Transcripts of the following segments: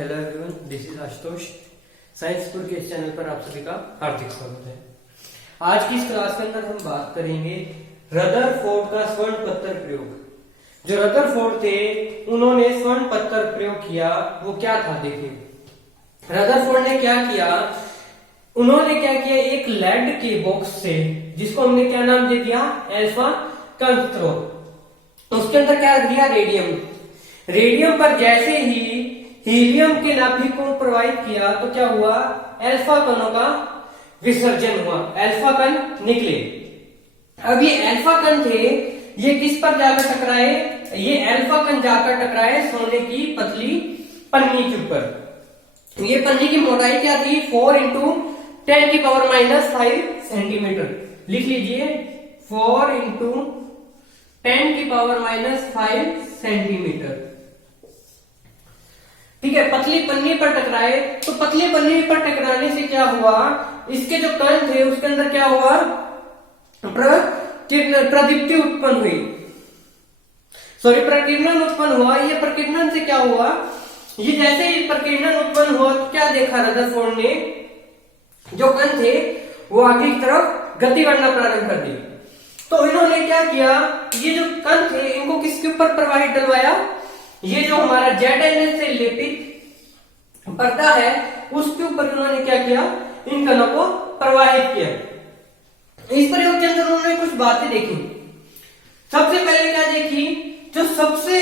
Hello everyone, this is Ashutosh. साइंसपुर के इस चैनल पर आप सभी का हार्दिक स्वागत है। आज की इस क्लास के अंदर हम बात करेंगे रदरफोर्ड का स्वर्ण पत्थर प्रयोग। जो रदरफोर्ड थे उन्होंने स्वर्ण पत्थर प्रयोग किया, वो क्या था देखिए। रदरफोर्ड ने क्या किया, उन्होंने क्या किया, एक लेड के बॉक्स से, जिसको हमने क्या नाम दे दिया, अल्फा कंस्ट्रो, उसके अंदर क्या दिया, रेडियम। रेडियम पर जैसे ही हीलियम के नाभिक को प्रवाहित किया तो क्या हुआ, अल्फा कणों का विसर्जन हुआ, अल्फा कण निकले। अब ये अल्फा कण थे, ये किस पर जाकर टकराए, ये अल्फा कण जाकर टकराए सोने की पतली पन्नी के ऊपर। ये पन्नी की मोटाई क्या थी, 4 इंटू 10⁻⁻5 सेंटीमीटर। लिख लीजिए 4 इंटू 10⁻⁻5 सेंटीमीटर। ठीक है, पतली पन्नी पर टकराए। तो पतली पन्नी पर टकराने से क्या हुआ, इसके जो कण थे उसके अंदर क्या हुआ, प्रदीप्ति उत्पन्न हुई, सॉरी प्रकीर्णन उत्पन्न हुआ। ये प्रकीर्णन से क्या हुआ, ये जैसे ही प्रकीर्णन उत्पन्न हुआ तो क्या देखा रदरफोर्ड ने, जो कण थे वो आगे की तरफ गति करना प्रारंभ कर दी। तो इन्होंने क्या किया, ये जो कण थे इनको किसके ऊपर प्रवाहित डलवाया, ये जो हमारा ZNS से लेपित पर्दा है उसके ऊपर उन्होंने क्या किया, इन कणों को प्रवाहित किया। इस प्रयोग के अंदर उन्होंने कुछ बातें देखी। सबसे पहले क्या देखी, जो सबसे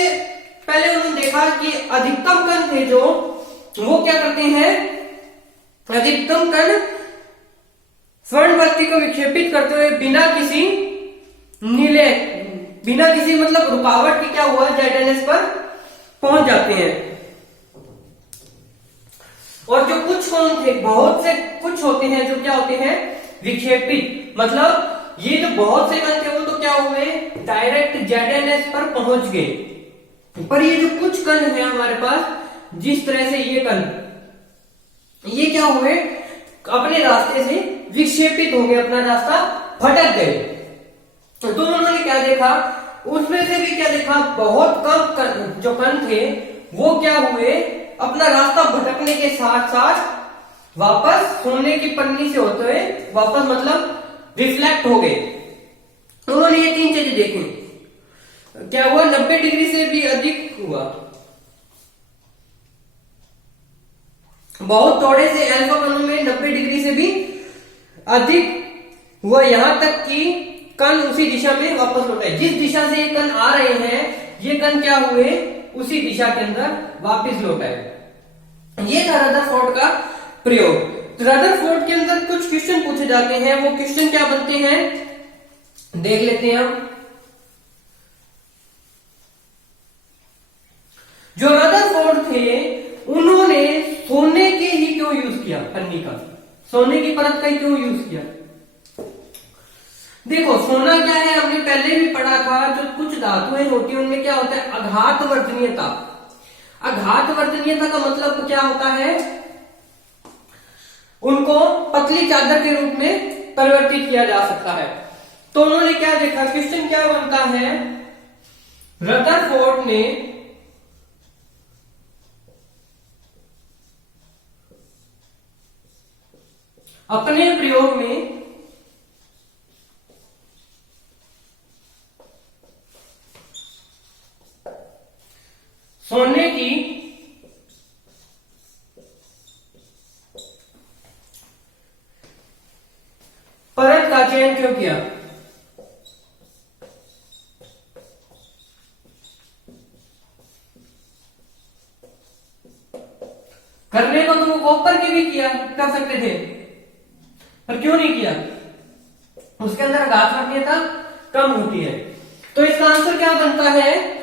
पहले उन्होंने देखा कि अधिकतम कण थे जो, वो क्या करते हैं, अधिकतम कण स्वर्णवृत्ति को विक्षेपित करते हुए बिना किसी मतलब रुकावट की क्या हुआ, ZNS पर पहुंच जाते हैं। और जो कुछ कण थे, बहुत से कुछ होते हैं जो क्या होते हैं, विक्षेपित, मतलब ये जो बहुत से कण थे वो तो क्या हुए, डायरेक्ट ZNS पर पहुंच गए। पर ये जो कुछ कण है हमारे पास, जिस तरह से ये कण, ये क्या हुए, अपने रास्ते से विक्षेपित हो गए, अपना रास्ता भटक गए। तो उन्होंने क्या देखा, उसमें से भी क्या देखा, बहुत कम जो कण थे वो क्या हुए, अपना रास्ता भटकने के साथ साथ वापस सोने की पन्नी से होते हुए वापस मतलब रिफ्लेक्ट हो गए। उन्होंने ये 3 चीजें देखी। क्या हुआ, 90 डिग्री से भी अधिक हुआ, बहुत थोड़े से अल्फा कणों में 90 डिग्री से भी अधिक हुआ, यहां तक कि कण उसी दिशा में वापस लौटे। जिस दिशा से ये कण आ रहे हैं, ये कण क्या हुए, उसी दिशा के अंदर वापस लौटे। ये था रदरफोर्ड का प्रयोग। रदरफोर्ड के अंदर कुछ क्वेश्चन पूछे जाते हैं, वो क्वेश्चन क्या बनते हैं देख लेते हैं हम। जो रदरफोर्ड थे उन्होंने सोने के ही क्यों यूज किया, पन्नी का, सोने की परत का ही क्यों यूज किया। देखो सोना क्या है, हमने पहले भी पढ़ा था, जो कुछ धातुएं होती है उनमें क्या होता है, आघात वर्तनीयता। आघात वर्तनीयता का मतलब क्या होता है, उनको पतली चादर के रूप में परिवर्तित किया जा सकता है। तो उन्होंने क्या देखा, क्वेश्चन क्या बनता है, रदरफोर्ड ने अपने प्रयोग में सोने की परत का चयन क्यों किया। करने को तो वो कॉपर की भी किया कर सकते थे, पर क्यों नहीं किया, उसके अंदर आघात वर्तनीयता कम होती है। तो इसका आंसर क्या बनता है,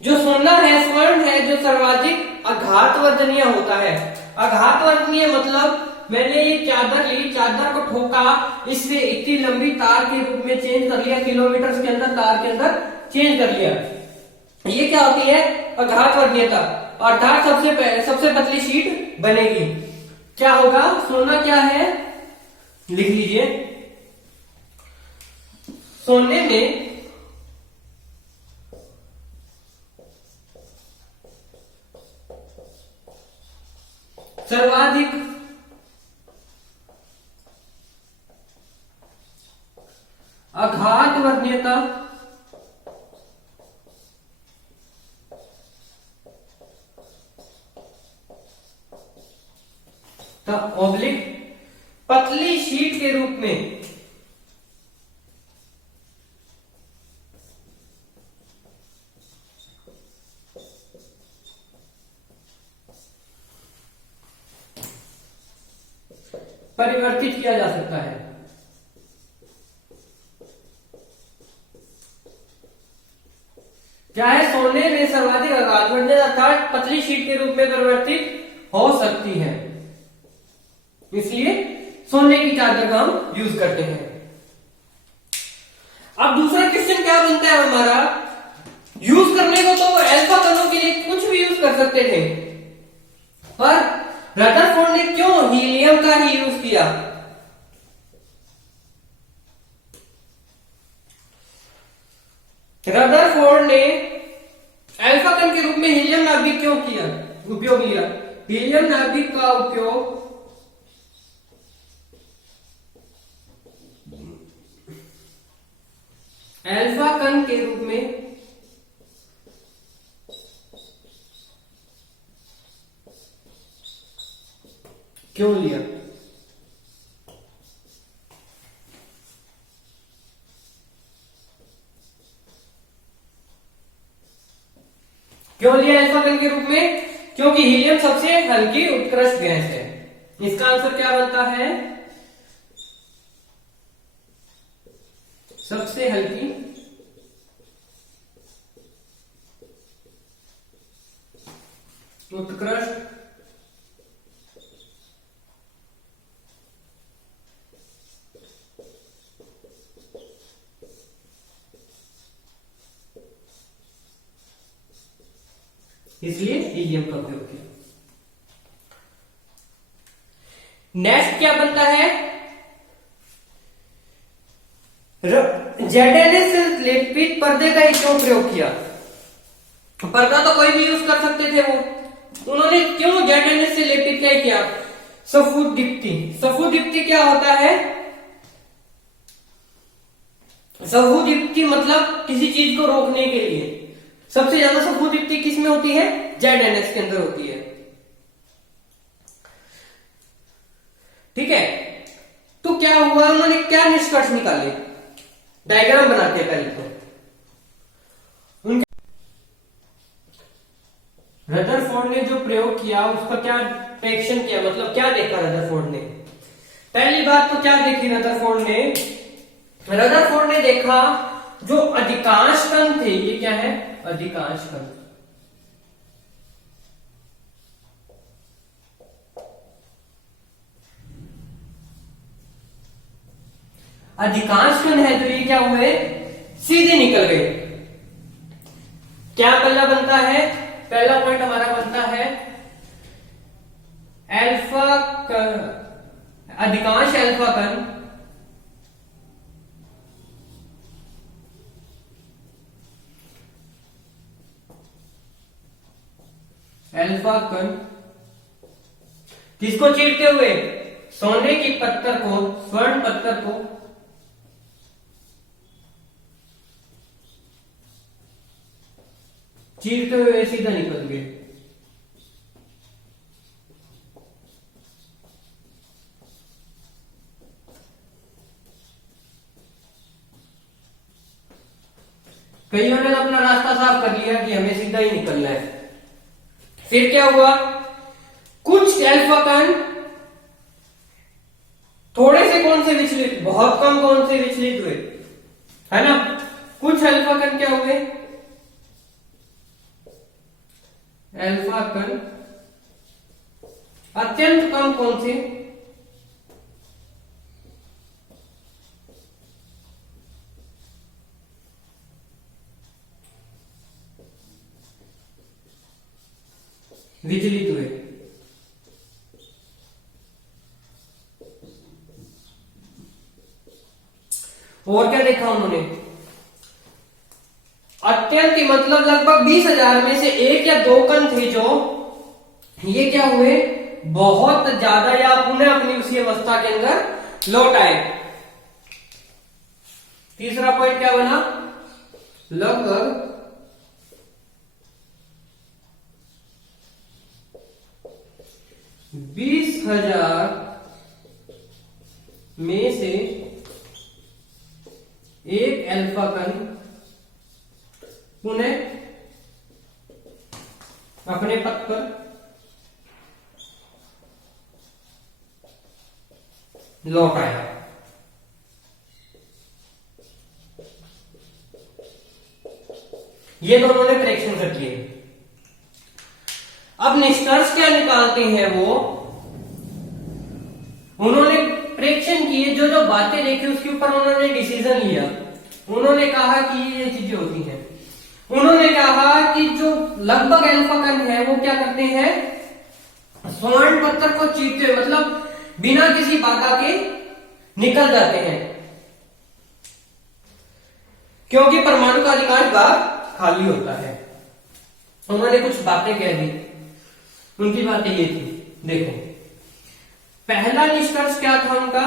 जो सोना है, स्वर्ण है, जो सर्वाधिक आघात वर्तनीय होता है। आघात वर्तनीय मतलब मैंने ये चादर ली, चादर को ठोका, इससे इतनी लंबी तार के रूप में चेंज कर लिया, किलोमीटर के अंदर तार के अंदर चेंज कर लिया, ये क्या होती है, आघात वर्तनीयता। अर्थात सबसे पतली शीट बनेगी। क्या होगा, सोना क्या है, लिख लीजिए, सोने में सर्वाधिक आघातवर्णीयता ऑब्लिक पतली शीट के रूप में परिवर्तित किया जा सकता है। क्या है? सोने में सर्वाधिक आघातवर्णीयता अर्थात पतली शीट के रूप में परिवर्तित हो सकती है, इसलिए सोने की चादर का हम यूज करते हैं। अब दूसरा क्वेश्चन क्या बनता है हमारा, यूज करने को तो अल्फा कणों के लिए कुछ भी यूज कर सकते थे, पर रदरफोर्ड ने क्यों हीलियम का ही यूज किया? रदरफोर्ड ने अल्फा कण के रूप में हीलियम नाभिक क्यों किया, उपयोग लिया? हीलियम नाभिक का उपयोग अल्फा कण के रूप में क्यों लिया? क्यों लिया अल्फा कण के रूप में? क्योंकि हीलियम सबसे हल्की उत्कृष्ट गैस है। इसका आंसर क्या बनता है? सबसे हल्की उत्कृष्ट इसलिए हीलियम का उपयोग किया। नेक्स्ट क्या बनता है? ZNA से लेपित पर्दे का ही क्यों प्रयोग किया? पर्दा तो कोई भी यूज कर सकते थे वो, उन्होंने क्यों ZNA से लेपित क्या किया? सफूद दीप्ति। सफूद दीप्ति क्या होता है? सफूद दीप्ति मतलब किसी चीज को रोकने के लिए। सबसे ज्यादा सफूद दीप्ति किस में होती है? ZNS के अंदर होती है। ठीक है, तो क्या हुआ, उन्होंने क्या निष्कर्ष निकाले? डायग्राम बनाते हैं पहले तो। रदरफोर्ड ने जो प्रयोग किया उसका क्या प्रेक्षण किया, मतलब क्या देखा रदरफोर्ड ने? पहली बात तो क्या देखी रदरफोर्ड ने? रदरफोर्ड ने देखा जो अधिकांश कण थे, ये क्या है? अधिकांश कण। अधिकांश कण है तो ये क्या हुए? सीधे निकल गए। क्या पहला बनता है? पहला पॉइंट हमारा बनता है अल्फा अधिकांश अल्फा कण किसको चीरते हुए? सोने की पत्थर को, स्वर्ण पत्थर को चीरते हुए सीधा निकल गए। कईयों ने अपना रास्ता साफ कर लिया कि हमें सीधा ही निकलना है। फिर क्या हुआ? कुछ अल्फा कण थोड़े से कौन से विचलित, बहुत कम कौन से विचलित हुए, है ना? कुछ अल्फा कण क्या हुए? अल्फा कण अत्यंत कम कौन से? विचलित हुए। और क्या देखा उन्होंने? अत्यंत ही मतलब लगभग 20,000 में से एक या दो कण थे जो ये क्या हुए? बहुत ज्यादा या पुनः अपनी उसी अवस्था के अंदर लौट आए। तीसरा पॉइंट क्या बना, लगभग 20,000 में से एक अल्फा कण पुनः अपने पथ पर लौट आया। ये दोनों ने प्रेक्षण कर किए। अब निष्कर्ष क्या निकालते हैं वो, उन्होंने प्रेक्षण किए, जो जो बातें देखी उसके ऊपर उन्होंने डिसीजन लिया। उन्होंने कहा कि ये चीजें होती हैं। उन्होंने कहा कि जो लगभग अल्फा कण है वो क्या करते हैं, स्वर्ण पत्थर को चीरते हुए, मतलब बिना किसी बाधा के निकल जाते हैं, क्योंकि परमाणु का अधिकांश भाग खाली होता है। उन्होंने कुछ बातें कह दी, उनकी बातें ये थी, देखो पहला निष्कर्ष क्या था उनका,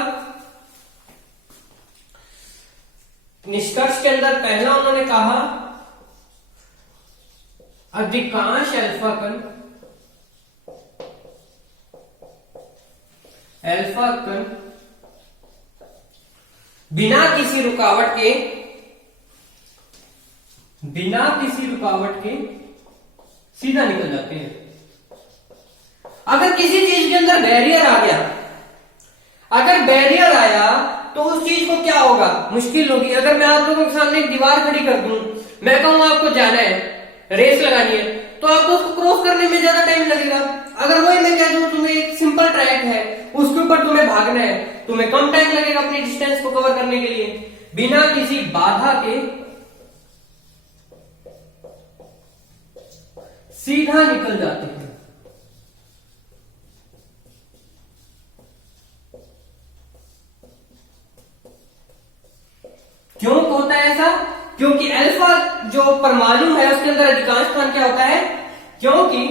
निष्कर्ष के अंदर पहला उन्होंने कहा अधिकांश अल्फा कण बिना किसी रुकावट के सीधा निकल जाते हैं। अगर किसी चीज के अंदर बैरियर आ गया, अगर बैरियर आया तो उस चीज को क्या होगा, मुश्किल होगी। अगर मैं आप लोगों के सामने एक दीवार खड़ी कर दूं, मैं कहूं आपको जाना है, रेस लगानी है, तो आपको उसको क्रॉस करने में ज्यादा टाइम लगेगा। अगर वही मैं कह दूं तुम्हें एक सिंपल ट्रैक है, उसके ऊपर तुम्हें भागना है, तुम्हें कम टाइम लगेगा अपनी डिस्टेंस को कवर करने के लिए, बिना किसी बाधा के सीधा निकल जाते हैं। क्यों होता है ऐसा, क्योंकि अल्फा जो परमाणु है उसके अंदर अधिकांश स्थान क्या होता है, क्योंकि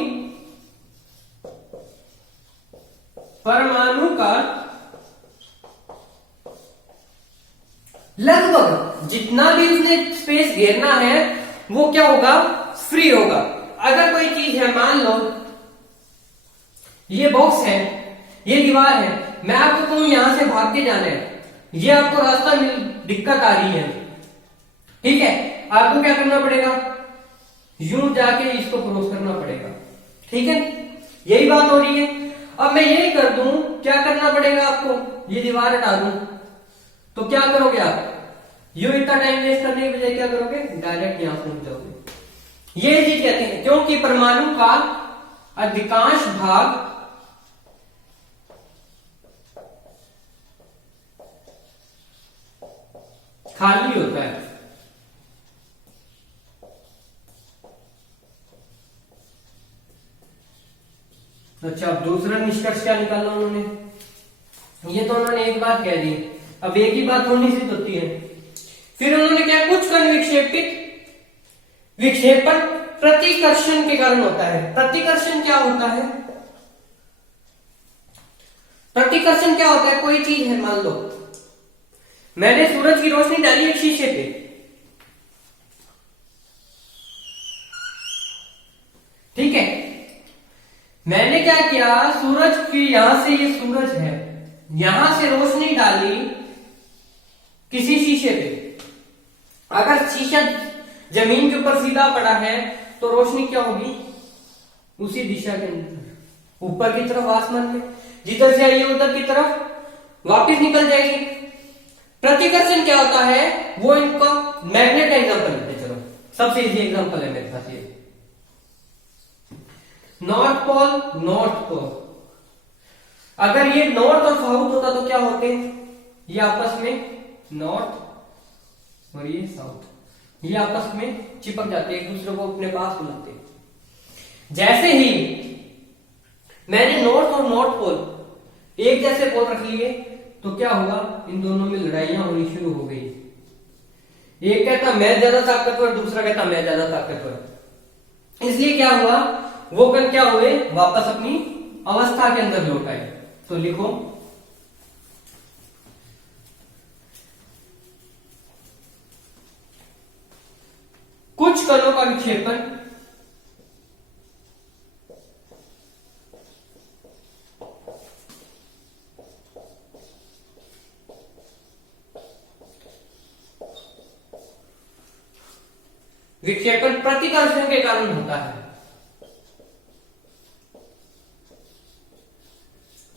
परमाणु का लगभग जितना भी उसने स्पेस घेरना है वो क्या होगा, फ्री होगा। अगर कोई चीज है, मान लो ये बॉक्स है, ये दीवार है, मैं आपको कहूं यहां से भाग के जाना है, ये आपको रास्ता दिक्कत आ रही है, ठीक है, आपको क्या करना पड़ेगा, यूं जाके इसको क्रॉस करना पड़ेगा, ठीक है, यही बात हो रही है। अब मैं यही कर दूं, क्या करना पड़ेगा आपको, ये दीवार हटा दूं, तो क्या करोगे आप, यूं इतना टाइम वेस्ट करने के बजाय क्या करोगे, डायरेक्ट यहां पहुंच जाओगे। ये चीज कहते हैं, क्योंकि परमाणु का अधिकांश भाग खाली होता है। अच्छा, अब दूसरा निष्कर्ष क्या निकाला उन्होंने, ये तो उन्होंने एक बात कह दी, अब एक ही बात होनी सिद्ध होती है। फिर उन्होंने क्या, कुछ कण विक्षेपण प्रतिकर्षण के कारण होता है। प्रतिकर्षण क्या होता है, प्रतिकर्षण क्या होता है, कोई चीज है, मान लो मैंने सूरज की रोशनी डाली एक शीशे पे, ठीक है, मैंने क्या किया, सूरज की यहां से, ये सूरज है, यहां से रोशनी डाली किसी शीशे पे। अगर शीशा जमीन के ऊपर सीधा पड़ा है तो रोशनी क्या होगी, उसी दिशा के अंदर, ऊपर की तरफ आसमान में, जिधर से आई है उधर की तरफ वापस निकल जाएगी। प्रतिकर्षण क्या होता है, वो इनका मैग्नेट का एग्जाम्पल लेते हैं। चलो, सबसे इजी एग्जाम्पल है मेरे पास ये, नॉर्थ पोल नॉर्थ पोल। अगर ये नॉर्थ और साउथ होता तो क्या होते, ये आपस में नॉर्थ और ये साउथ, ये आपस में चिपक जाते, एक दूसरे को अपने पास बुलाते। जैसे ही मैंने नॉर्थ और नॉर्थ पोल एक जैसे पोल रख लिए तो क्या हुआ, इन दोनों में लड़ाइयां होनी शुरू हो गई। एक कहता मैं ज्यादा ताकतवर, दूसरा कहता मैं ज्यादा ताकतवर। इसलिए क्या हुआ, वो कण क्या हुए, वापस अपनी अवस्था के अंदर लौटाए। तो लिखो कुछ कणों का विक्षेपण प्रतिकर्षण के कारण होता है।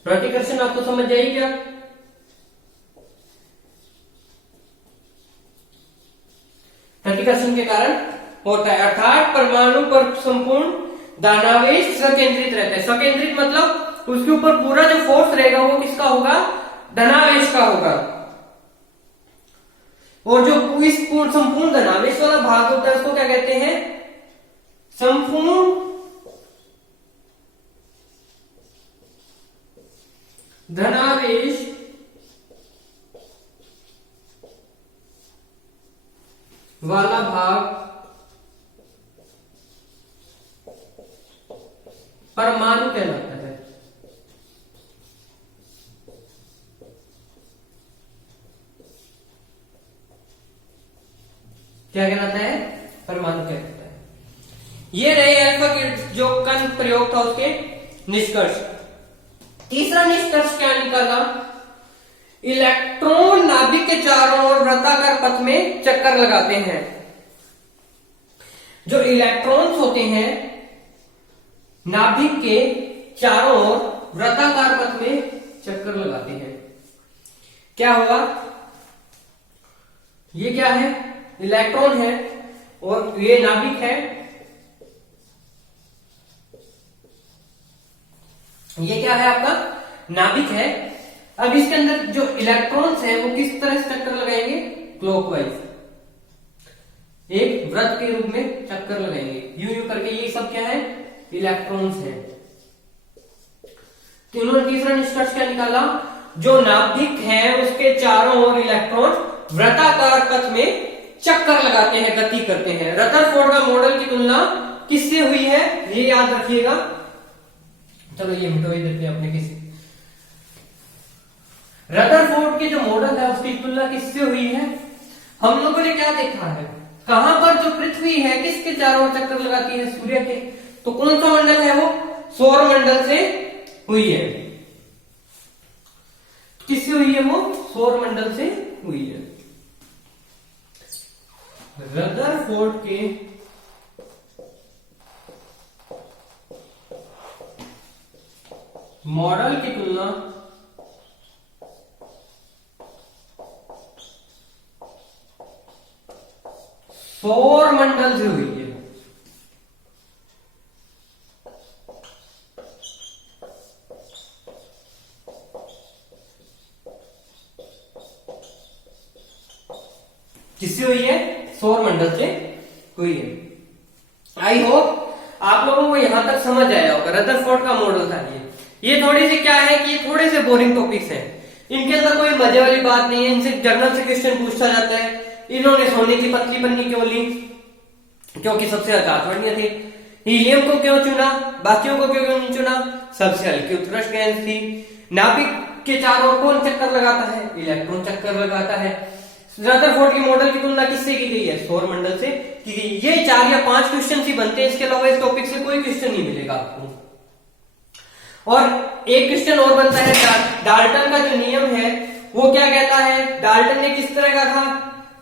प्रतिकर्षण आपको समझ जाएगी क्या? प्रतिकर्षण के कारण होता है, अर्थात परमाणु पर संपूर्ण धनावेश सकेंद्रित रहता है। सकेंद्रित मतलब उसके ऊपर पूरा जो फोर्स रहेगा वो किसका होगा? धनावेश का होगा। और जो इस संपूर्ण धनावेश वाला भाग होता है उसको क्या कहते हैं? संपूर्ण धनावेश वाला भाग परमाणु कहलाता है। क्या कहलाता है? परमाणु कहलाता है। ये रहे अल्फा के जो कण प्रयोग था उसके निष्कर्ष। तीसरा निष्कर्ष क्या निकाला? इलेक्ट्रॉन नाभिक के चारों ओर वृत्ताकार पथ में चक्कर लगाते हैं। जो इलेक्ट्रॉन्स होते हैं नाभिक के चारों ओर वृत्ताकार पथ में चक्कर लगाते हैं। क्या हुआ? ये क्या है? इलेक्ट्रॉन है और ये नाभिक है। ये क्या है? आपका नाभिक है। अब इसके अंदर जो इलेक्ट्रॉन्स हैं वो किस तरह से चक्कर लगाएंगे? क्लॉकवाइज, एक वृत्त के रूप में चक्कर लगाएंगे, यूं यूं करके। ये सब क्या है? इलेक्ट्रॉन्स हैं। तो इन्होंने तीसरा निष्कर्ष क्या निकाला? जो नाभिक है उसके चारों ओर इलेक्ट्रॉन वृत्ताकार पथ में चक्कर लगाते हैं, गति करते हैं। रदरफोर्ड का मॉडल की तुलना किससे हुई है? ये याद रखिएगा। चलो ये मिटो इधर पे अपने किसी। रदरफोर्ड के जो मॉडल है उसकी तुलना किससे हुई है? हम लोगों ने क्या देखा है? कहां पर जो पृथ्वी है किसके चारों ओर चक्कर लगाती है? सूर्य के। तो कौन सा मंडल है वो? सौर मंडल से हुई है। किससे हुई है वो? सौर मंडल से हुई है। रदरफोर्ड के मॉडल की तुलना सौर मंडल से हुई है। किससे हुई है? सौर मंडल से हुई है। आई होप आप लोगों को यहां तक समझ आया होगा। रदरफोर्ड का मॉडल था ये थोड़ी सी क्या है कि थोड़े से बोरिंग टॉपिक्स हैं। इनके अंदर कोई मजे वाली बात नहीं है। इनसे जर्नल से क्वेश्चन पूछा जाता है। इन्होंने सोने की पतली पन्नी क्यों ली? क्योंकि सबसे आकाशवाणियां थी। हीलियम को क्यों चुना? बाकियों को क्यों नहीं चुना? सबसे हल्की उत्कृष्ट गैस थी। नाभिक के चारों ओर कौन चक्कर लगाता है? इलेक्ट्रॉन चक्कर लगाता है। रदरफोर्ड की मॉडल की तुलना किससे की गई है? सौर मंडल से की गई। ये 4 या 5 क्वेश्चन ही बनते हैं। इसके अलावा इस टॉपिक से कोई क्वेश्चन नहीं मिलेगा आपको। और एक क्वेश्चन और बनता है, डाल्टन का जो नियम है वो क्या कहता है? डाल्टन ने किस तरह का था?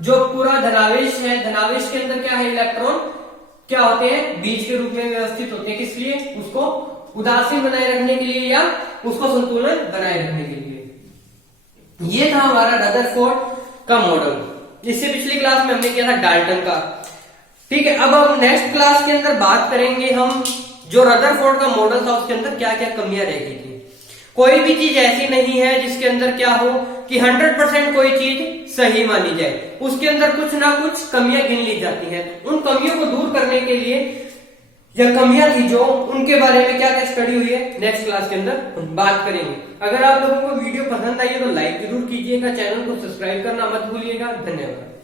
जो पूरा धनावेश है, धनावेश के अंदर क्या है? इलेक्ट्रॉन क्या होते हैं? बीज के रूप में व्यवस्थित होते हैं। किस लिए? उसको उदासीन बनाए रखने के लिए या उसको संतुलन बनाए रखने के लिए। ये था हमारा रदरफोर्ड का मॉडल। इससे पिछली क्लास में हमने किया था डाल्टन का। ठीक है, अब हम नेक्स्ट क्लास के अंदर बात करेंगे हम जो रदरफोर्ड का मॉडल था उसके अंदर क्या क्या कमियां रह गई थी। कोई भी चीज ऐसी नहीं है जिसके अंदर क्या हो कि 100% कोई चीज सही मानी जाए। उसके अंदर कुछ ना कुछ कमियां गिन ली जाती हैं। उन कमियों को दूर करने के लिए या कमियां थी जो, उनके बारे में क्या क्या स्टडी हुई है नेक्स्ट क्लास के अंदर बात करेंगे। अगर आप लोगों को वीडियो पसंद आई है तो लाइक जरूर कीजिएगा, चैनल को सब्सक्राइब करना मत भूलिएगा। धन्यवाद।